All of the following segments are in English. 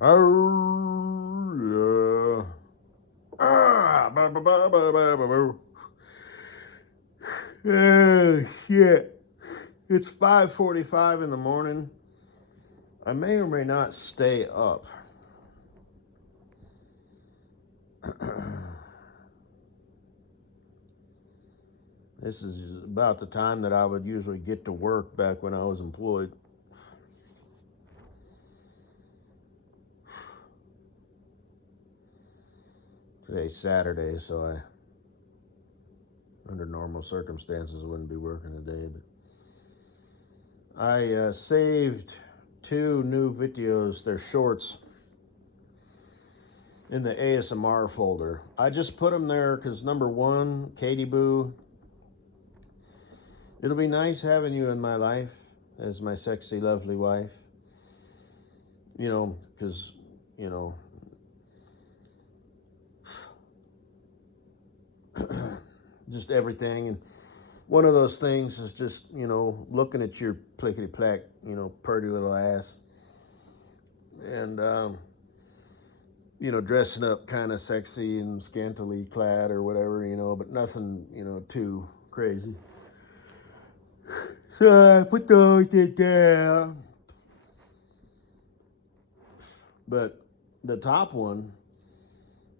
Oh, yeah. Oh, shit. It's 5:45 in the morning. I may or may not stay up. This is about the time that I would usually get to work back when I was employed. Today's Saturday, so under normal circumstances, I wouldn't be working today. But I saved 2 new videos. They're shorts in the ASMR folder. I just put them there because number one, Katie Boo, it'll be nice having you in my life as my sexy, lovely wife. You know, because, you know, just everything. And one of those things is just, looking at your plickety-plack, pretty little ass. And, dressing up kind of sexy and scantily clad or whatever, but nothing, too crazy. So I put those in there. But the top one,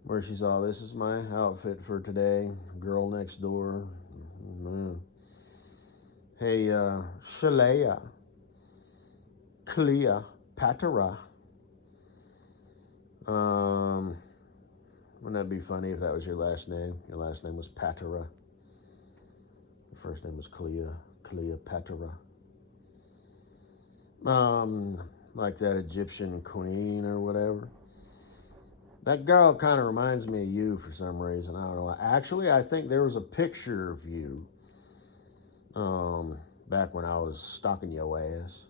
where she's all, this is my outfit for today, girl next door. Hey, Shalea, Clea, Patara. Wouldn't that be funny if that was your last name? Your last name was Patara. Your first name was Cleopatra. Like that Egyptian queen or whatever. That girl kind of reminds me of you for some reason. I don't know. Actually, I think there was a picture of you back when I was stalking your ass.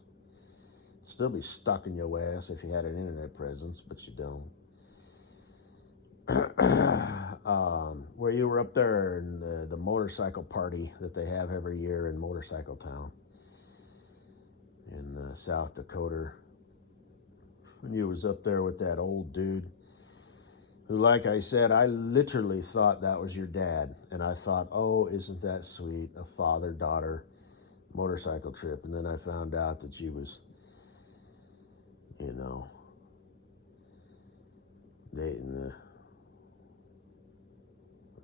Still be stalking your ass if you had an internet presence, but you don't. Where you were up there in the motorcycle party that they have every year in Motorcycle Town in South Dakota. When you was up there with that old dude who, like I said, I literally thought that was your dad. And I thought, oh, isn't that sweet? A father-daughter motorcycle trip. And then I found out that she was, dating the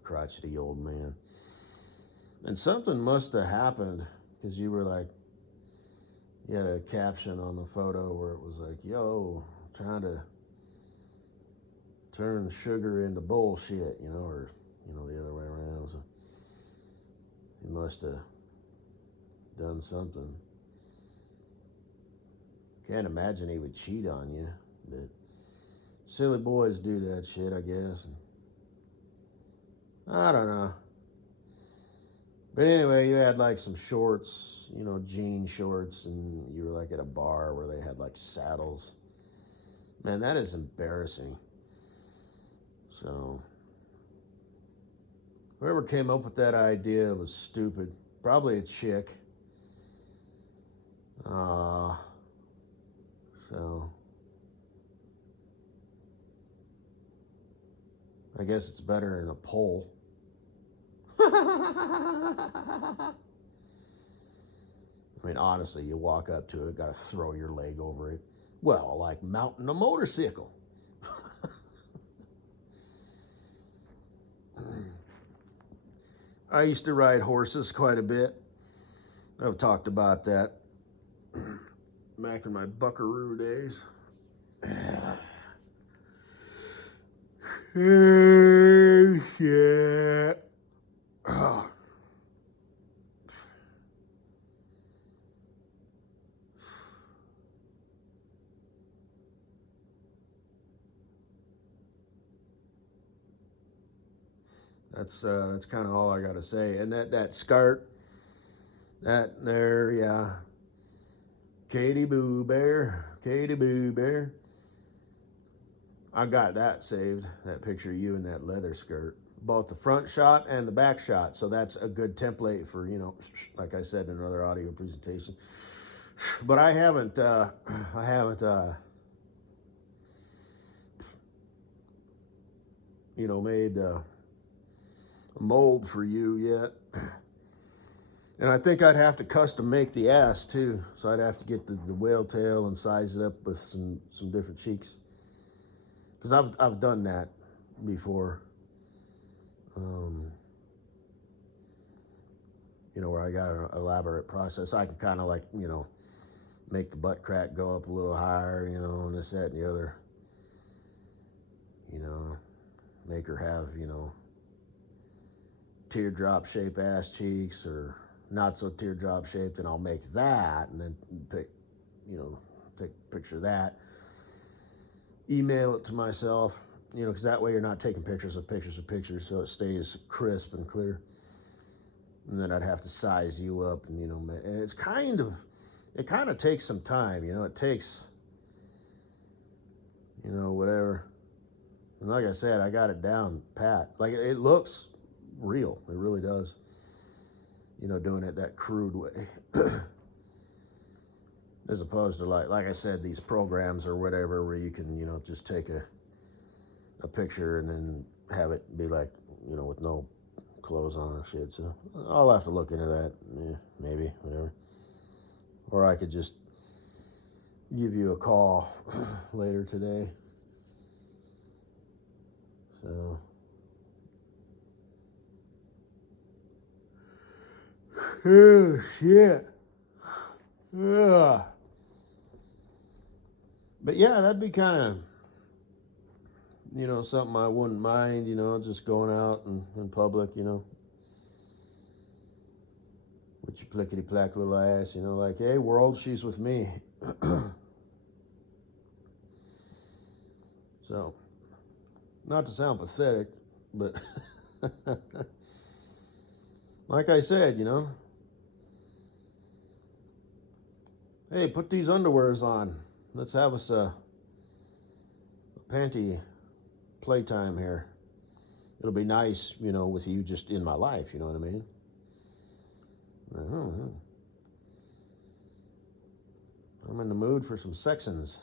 crotchety old man. And something must have happened because you were like, you had a caption on the photo where it was like, yo, trying to turn sugar into bullshit, or, the other way around. So he must have done something. Can't imagine he would cheat on you, but silly boys do that shit, I guess. And I don't know. But anyway, you had like some shorts, jean shorts, and you were like at a bar where they had like saddles. Man, that is embarrassing. So, whoever came up with that idea was stupid. Probably a chick. So, I guess it's better than a pole. I mean, honestly, you walk up to it, got to throw your leg over it. Well, like mounting a motorcycle. I used to ride horses quite a bit. I've talked about that back in my buckaroo days. Oh, shit. Oh. That's kind of all I got to say. And that skirt, that there, yeah. Katie Boo Bear. I got that saved, that picture of you in that leather skirt. Both the front shot and the back shot. So that's a good template for, like I said in another audio presentation. But I haven't made a mold for you yet. And I think I'd have to custom make the ass too. So I'd have to get the whale tail and size it up with some different cheeks. Because I've done that before. Where I got an elaborate process. I can kind of like, make the butt crack go up a little higher, and this, that, and the other. Make her have, teardrop shaped ass cheeks or not so teardrop shaped, and I'll make that and then take a picture of that, email it to myself, because that way you're not taking pictures of pictures of pictures, so it stays crisp and clear. And then I'd have to size you up, and and it kind of takes some time, it takes, whatever. And like I said, I got it down pat. Like it looks real, it really does. Doing it that crude way, as opposed to like I said, these programs or whatever where you can just take a picture and then have it be like with no clothes on and shit. So I'll have to look into that. Yeah, maybe, whatever. Or I could just give you a call later today. So oh shit. Yeah. But yeah, that'd be kind of something I wouldn't mind, just going out in public, with your plickety-plack little ass, like, hey, world, she's with me. So, not to sound pathetic, but like I said, hey, put these underwears on. Let's have us a panty playtime here. It'll be nice, with you just in my life, you know what I mean? I'm in the mood for some sexins.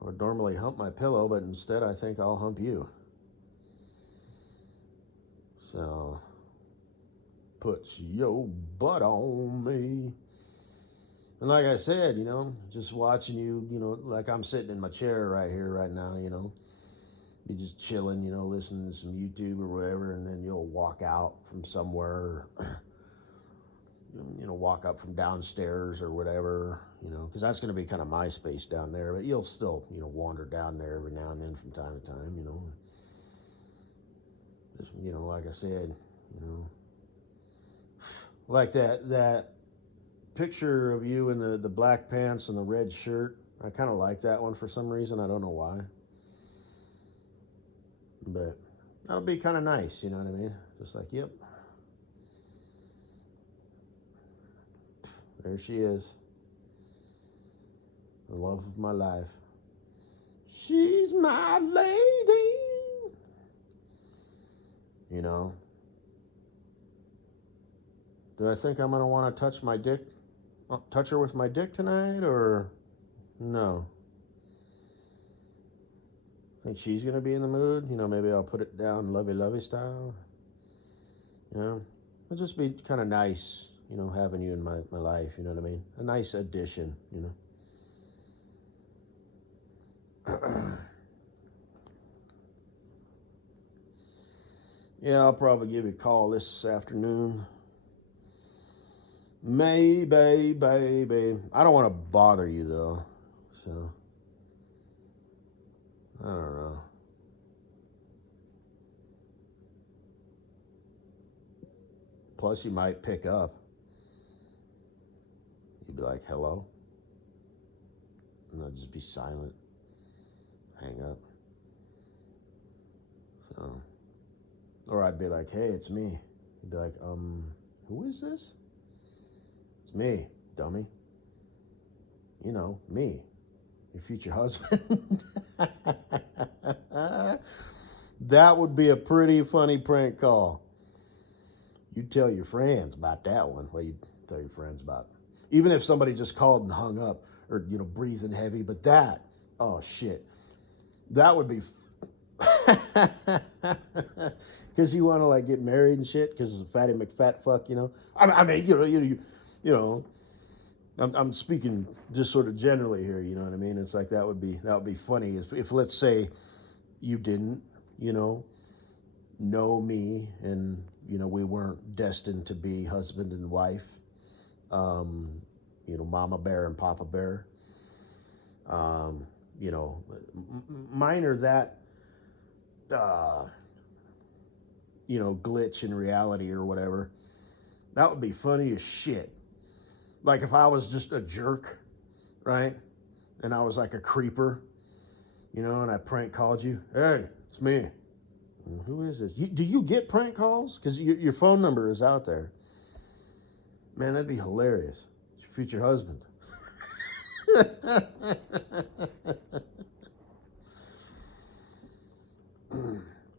I would normally hump my pillow, but instead I think I'll hump you. So, put your butt on me. And like I said, just watching you, like I'm sitting in my chair right here, right now, you just chilling, listening to some YouTube or whatever, and then you'll walk out from somewhere, walk up from downstairs or whatever, because that's going to be kind of my space down there, but you'll still, wander down there every now and then from time to time, just, like I said, like that picture of you in the black pants and the red shirt. I kind of like that one for some reason. I don't know why. But that'll be kind of nice, you know what I mean? Just like, yep. There she is. The love of my life. She's my lady. Do I think I'm going to want to touch her with my dick tonight, or no? Think she's gonna be in the mood? Maybe I'll put it down lovey style. It'll just be kind of nice, having you in my life. You know what I mean? A nice addition. Yeah, I'll probably give you a call this afternoon. Maybe, baby. I don't want to bother you though, so I don't know. Plus, you might pick up. You'd be like, hello? And I'd just be silent. Hang up. So, or I'd be like, hey, it's me. You'd be like, who is this? It's me, dummy. Me. Your future husband. That would be a pretty funny prank call. You tell your friends about that one. Well, you tell your friends about. Even if somebody just called and hung up, or breathing heavy, but that, oh shit, that would be Because you want to like get married and shit. Because it's a fatty McFat fuck, you know. I mean, you know. I'm speaking just sort of generally here. You know what I mean? It's like that would be funny if let's say you didn't, you know me, and we weren't destined to be husband and wife. Um, Mama Bear and Papa Bear. Um, Mine are that. Uh, glitch in reality or whatever. That would be funny as shit. Like if I was just a jerk, right? And I was like a creeper, and I prank called you. Hey, it's me. Who is this? Do you get prank calls? Because your phone number is out there. Man, that'd be hilarious. It's your future husband.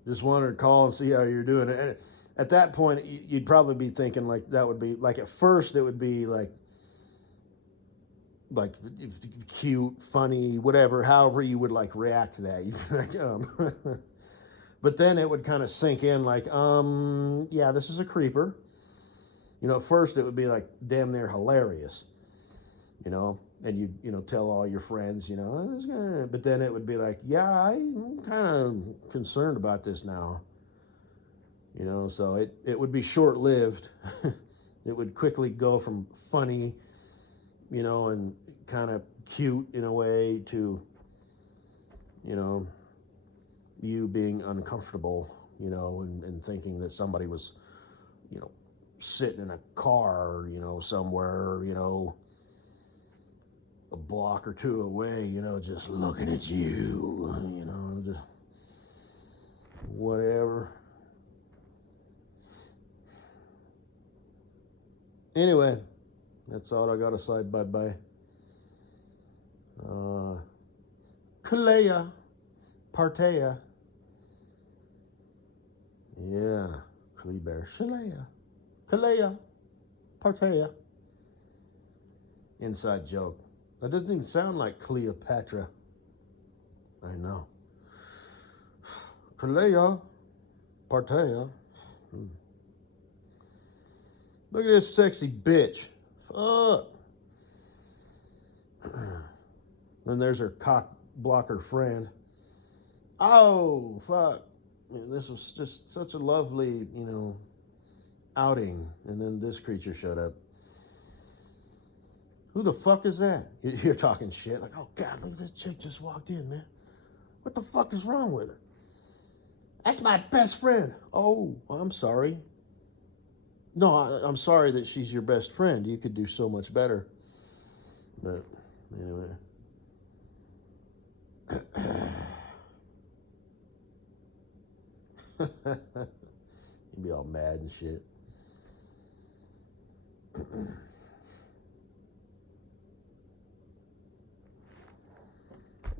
Just wanted to call and see how you're doing. And at that point, you'd probably be thinking like that would be like at first it would be like cute, funny, whatever. However you would like react to that. You'd be like, but then it would kind of sink in like, yeah, this is a creeper. At first it would be like damn near hilarious, and you tell all your friends, "Oh, this guy," but then it would be like, yeah, I'm kind of concerned about this now, so it would be short lived. It would quickly go from funny, and kind of cute in a way to, you being uncomfortable, and thinking that somebody was, sitting in a car, somewhere, a block or two away, just looking at you, just whatever. Anyway, that's all I got to say. Bye-bye. Kalea, Partea. Yeah, Kleber, Shalea, Kalea, Partea. Inside joke. That doesn't even sound like Cleopatra. I know. Kalea, Partea. Look at this sexy bitch. Fuck. Then there's her cock blocker friend. Oh, fuck. Man, this was just such a lovely, outing. And then this creature showed up. Who the fuck is that? You're talking shit. Like, oh, God, look at this chick just walked in, man. What the fuck is wrong with her? That's my best friend. Oh, I'm sorry. No, I'm sorry that she's your best friend. You could do so much better. But anyway. You'd be all mad and shit.